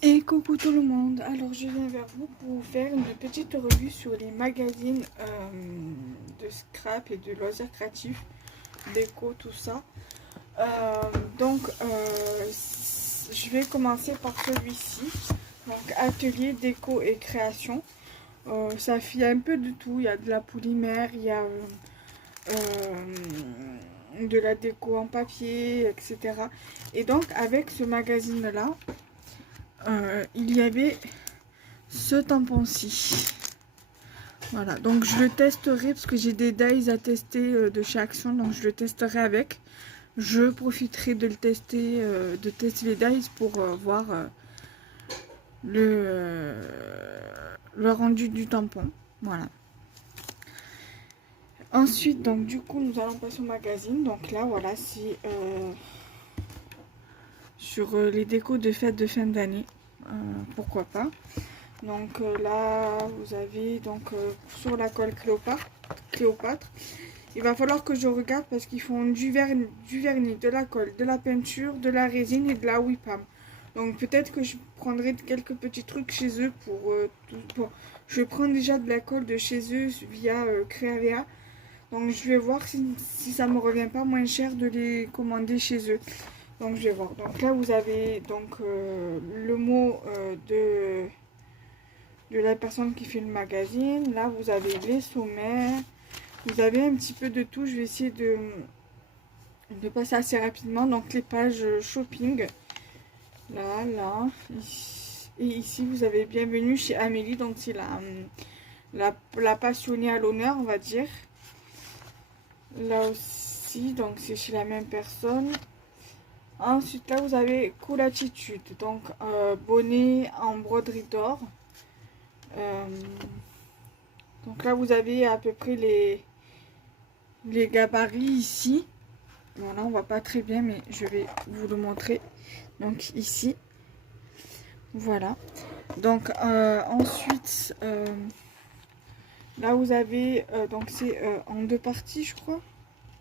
Et coucou tout le monde, alors je viens vers vous pour vous faire une petite revue sur les magazines de scrap et de loisirs créatifs, déco, tout ça. Je vais commencer par celui-ci, donc atelier déco et création. Ça fait un peu de tout, il y a de la polymère, il y a de la déco en papier, etc. Et donc avec ce magazine-là, il y avait ce tampon-ci. Voilà, donc je le testerai parce que j'ai des dies à tester de chez Action, donc je le testerai avec. Je profiterai de tester les dies pour voir le rendu du tampon. Voilà. Ensuite, donc du coup, nous allons passer au magazine. Donc là, voilà, c'est sur les décos de fête de fin d'année. Pourquoi pas. Donc là, vous avez sur la colle Cléopâtre. Il va falloir que je regarde parce qu'ils font du vernis, de la colle, de la peinture, de la résine et de la WIPAM. Donc peut-être que je prendrai quelques petits trucs chez eux pour je prends déjà de la colle de chez eux via Creavea. Donc je vais voir si ça me revient pas moins cher de les commander chez eux. Donc je vais voir. Donc là vous avez le mot de la personne qui fait le magazine. Là, vous avez les sommaires. Vous avez un petit peu de tout. Je vais essayer de passer assez rapidement. Donc, les pages shopping. Là, là. Et ici, vous avez bienvenue chez Amélie. Donc, c'est la passionnée à l'honneur, on va dire. Là aussi, donc c'est chez la même personne. Ensuite, là, vous avez Cool Attitude. Donc, bonnet en broderie d'or. Donc là, vous avez à peu près les gabarits ici. Bon, là, on voit pas très bien, mais je vais vous le montrer. Donc ici, voilà. Donc ensuite, là, vous avez, donc c'est en deux parties, je crois.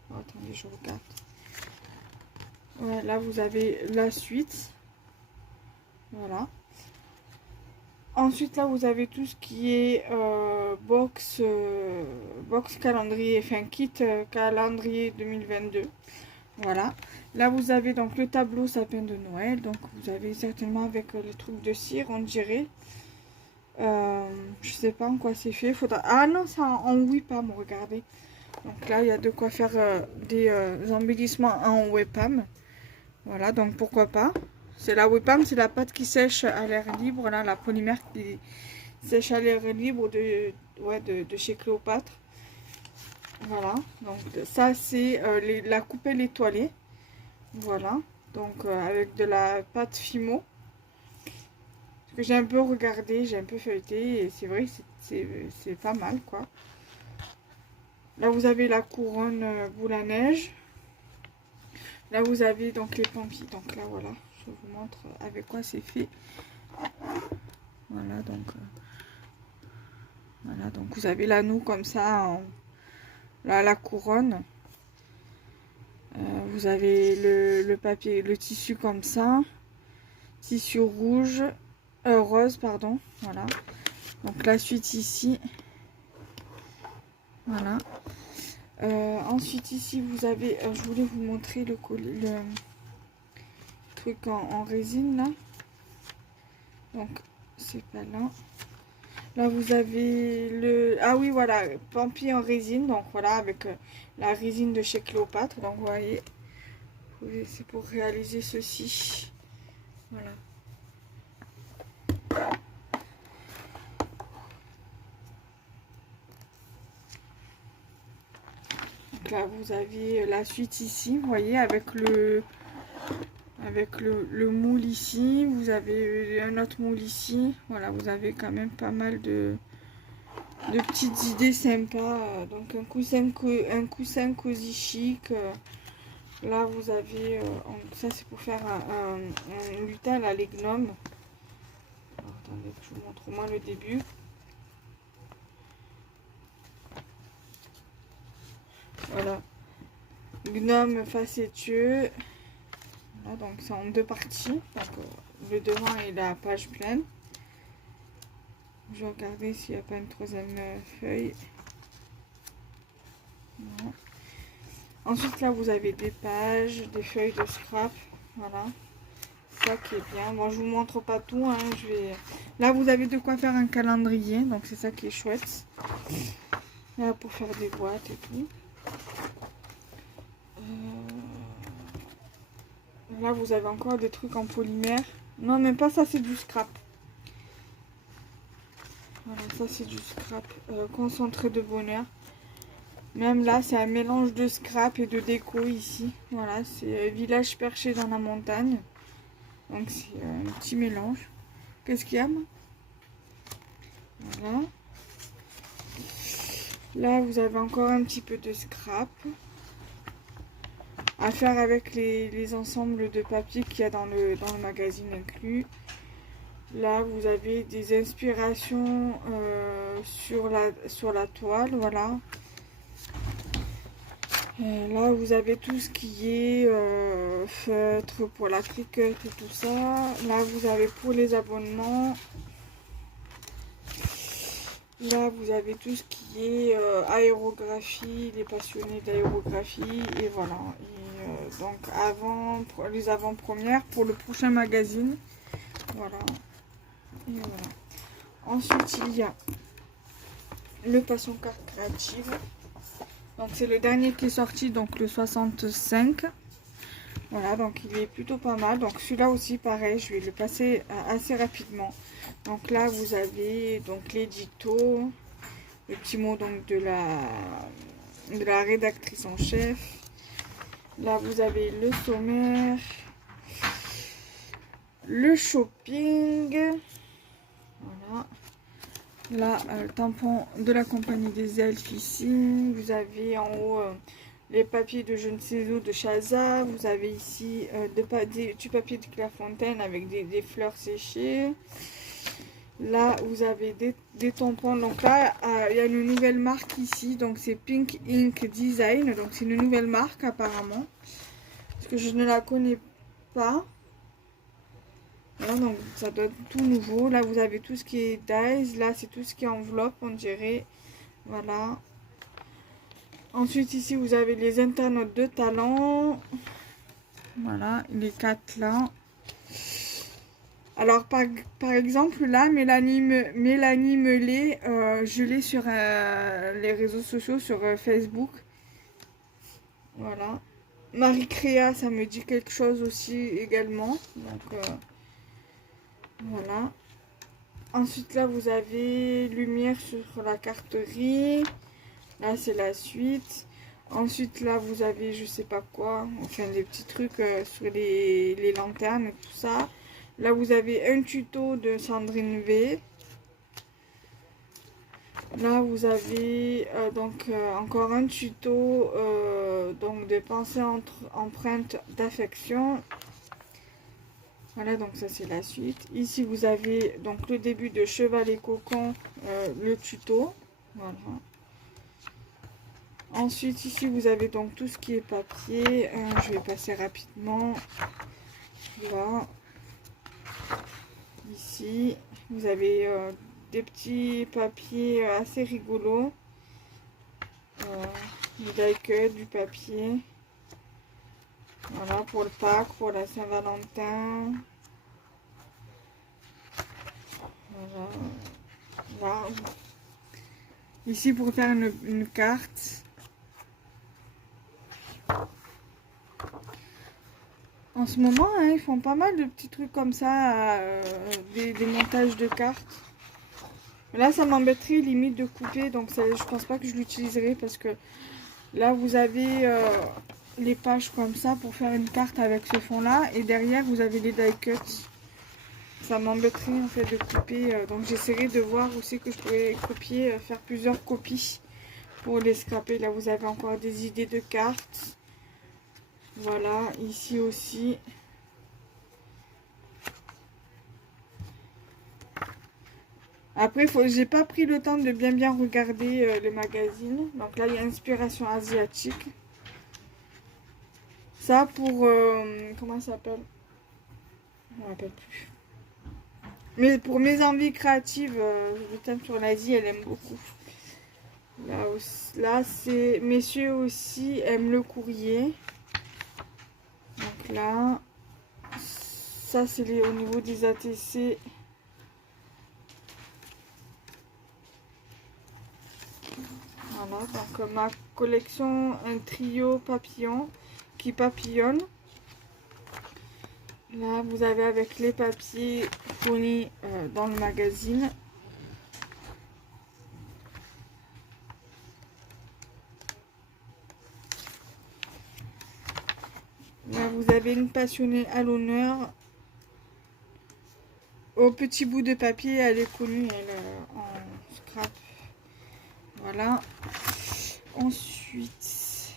Oh, attendez, je regarde. Ouais, là, vous avez la suite. Voilà. Ensuite, là, vous avez tout ce qui est box calendrier, enfin kit calendrier 2022. Voilà. Là, vous avez donc le tableau sapin de Noël. Donc, vous avez certainement avec les trucs de cire, on dirait. Je sais pas en quoi c'est fait. Faudra... Ah non, c'est en WIPAM, regardez. Donc là, il y a de quoi faire des embellissements en WIPAM. Voilà, donc pourquoi pas. C'est la WIPAM, c'est la pâte qui sèche à l'air libre. Là, la polymère qui sèche à l'air libre de chez Cléopâtre. Voilà, donc ça c'est la coupelle étoilée. Voilà, donc avec de la pâte Fimo. Parce que j'ai un peu regardé, j'ai un peu feuilleté et c'est vrai que c'est pas mal quoi. Là vous avez la couronne boule à neige. Là vous avez donc les pompiers. Donc là voilà, je vous montre avec quoi c'est fait. Voilà donc vous avez l'anneau comme ça, là la couronne. Vous avez le papier, le tissu comme ça, tissu rouge, rose pardon, voilà. Donc la suite ici, voilà. Ensuite ici vous avez, je voulais vous montrer le truc en résine là. Donc c'est pas là. Là vous avez ah oui voilà, pampi en résine, donc voilà avec la résine de chez Cléopâtre. Donc vous voyez, c'est pour réaliser ceci. Voilà. Donc là vous avez la suite ici, vous voyez avec le moule ici, vous avez un autre moule ici. Voilà, vous avez quand même pas mal de petites idées sympas. Donc un coussin cosy chic. Là vous avez, ça c'est pour faire un lutin à les gnomes. Alors, attendez, je vous montre au moins le début. Voilà, gnome facétieux. Voilà, donc c'est en deux parties. Donc, le devant et la page pleine. Je vais regarder s'il n'y a pas une troisième feuille. Non. Ensuite, là, vous avez des pages, des feuilles de scrap. Voilà. Ça qui est bien. Bon, je vous montre pas tout. Hein. Là, vous avez de quoi faire un calendrier. Donc, c'est ça qui est chouette. Là, pour faire des boîtes et tout. Là, vous avez encore des trucs en polymère. Non, même pas ça, c'est du scrap. Voilà, ça, c'est du scrap. Concentré de bonheur. Même là, c'est un mélange de scrap et de déco ici. Voilà, c'est village perché dans la montagne. Donc, c'est un petit mélange. Qu'est-ce qu'il y a, moi? Voilà. Là, vous avez encore un petit peu de scrap. À faire avec les ensembles de papier qu'il y a dans le magazine inclus. Là, vous avez des inspirations sur la toile, voilà. Là, vous avez tout ce qui est feutre pour la cricut et tout ça. Là, vous avez pour les abonnements. Là, vous avez tout ce qui est aérographie, les passionnés d'aérographie. Et voilà. Et, donc, les avant-premières pour le prochain magazine. Voilà. Et voilà. Ensuite, il y a le Passion Carte Créative. Donc, c'est le dernier qui est sorti, donc le 65. Voilà, donc il est plutôt pas mal. Donc, celui-là aussi, pareil, je vais le passer assez rapidement. Donc là, vous avez donc l'édito, le petit mot donc de la rédactrice en chef. Là, vous avez le sommaire, le shopping. Voilà. Là, le tampon de la compagnie des elfes ici. Vous avez en haut les papiers de je ne sais où de Chaza. Vous avez ici du papier de Clairefontaine avec des fleurs séchées. Là, vous avez des tampons. Donc là, il y a une nouvelle marque ici. Donc c'est Pink Ink Design. Donc c'est une nouvelle marque apparemment. Parce que je ne la connais pas. Voilà, donc ça doit être tout nouveau. Là, vous avez tout ce qui est dies. Là, c'est tout ce qui est enveloppe, on dirait. Voilà. Ensuite, ici, vous avez les internautes de talent. Voilà, les 4 là. Alors, par exemple, là, Mélanie Mellet, je l'ai sur les réseaux sociaux, sur Facebook. Voilà. Marie Créa, ça me dit quelque chose aussi également. Donc, voilà. Ensuite, là, vous avez lumière sur la carterie. Là, c'est la suite. Ensuite, là, vous avez je sais pas quoi. Enfin, des petits trucs sur les lanternes et tout ça. Là, vous avez un tuto de Sandrine V. Là, vous avez encore un tuto donc de pensée entre empreinte d'affection. Voilà, donc ça c'est la suite. Ici, vous avez donc le début de Cheval et Cocon, le tuto. Voilà. Ensuite, ici, vous avez donc tout ce qui est papier. Je vais passer rapidement. Là. Ici, vous avez des petits papiers assez rigolos. Du die-cut, du papier. Voilà, pour le Pâques, pour la Saint-Valentin. Voilà. Là. Ici, pour faire une carte. En ce moment, hein, ils font pas mal de petits trucs comme ça, des montages de cartes. Là, ça m'embêterait limite de couper, donc ça, je pense pas que je l'utiliserai parce que là, vous avez les pages comme ça pour faire une carte avec ce fond-là. Et derrière, vous avez les die cuts. Ça m'embêterait en fait de couper. Donc, j'essaierai de voir aussi que je pourrais copier, faire plusieurs copies pour les scraper. Là, vous avez encore des idées de cartes. Voilà, ici aussi. Après, j'ai pas pris le temps de bien regarder le magazine. Donc là, il y a inspiration asiatique. Ça pour... comment ça s'appelle? Je me rappelle plus. Mais pour mes envies créatives, le thème sur l'Asie, elle aime beaucoup. Là c'est... Messieurs aussi aiment le courrier. Donc là... Ça, c'est au niveau des ATC. Voilà, donc ma collection, un trio papillon qui papillonne. Là, vous avez avec les papiers fournis dans le magazine. Là, vous avez une passionnée à l'honneur. Au petit bout de papier, elle est connue, elle en scrap. Voilà. Ensuite,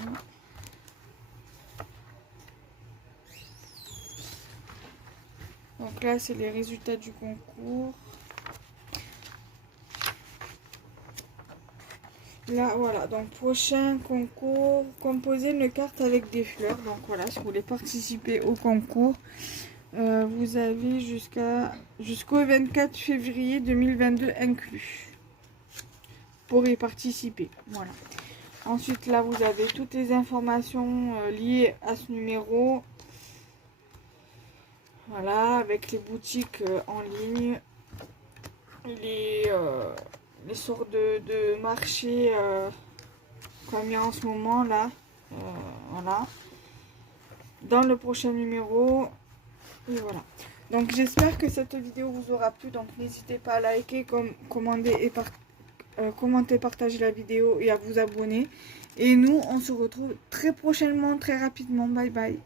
voilà. Donc là, c'est les résultats du concours. Là, voilà. Donc, prochain concours, composer une carte avec des fleurs. Donc, voilà, si vous voulez participer au concours, vous avez jusqu'au 24 février 2022 inclus pour y participer. Voilà. Ensuite, là, vous avez toutes les informations liées à ce numéro. Voilà, avec les boutiques en ligne, les sortes de marchés comme il y a en ce moment là. Voilà. Dans le prochain numéro. Et voilà. Donc j'espère que cette vidéo vous aura plu. Donc n'hésitez pas à liker, commenter, partager la vidéo et à vous abonner. Et nous, on se retrouve très prochainement, très rapidement. Bye bye.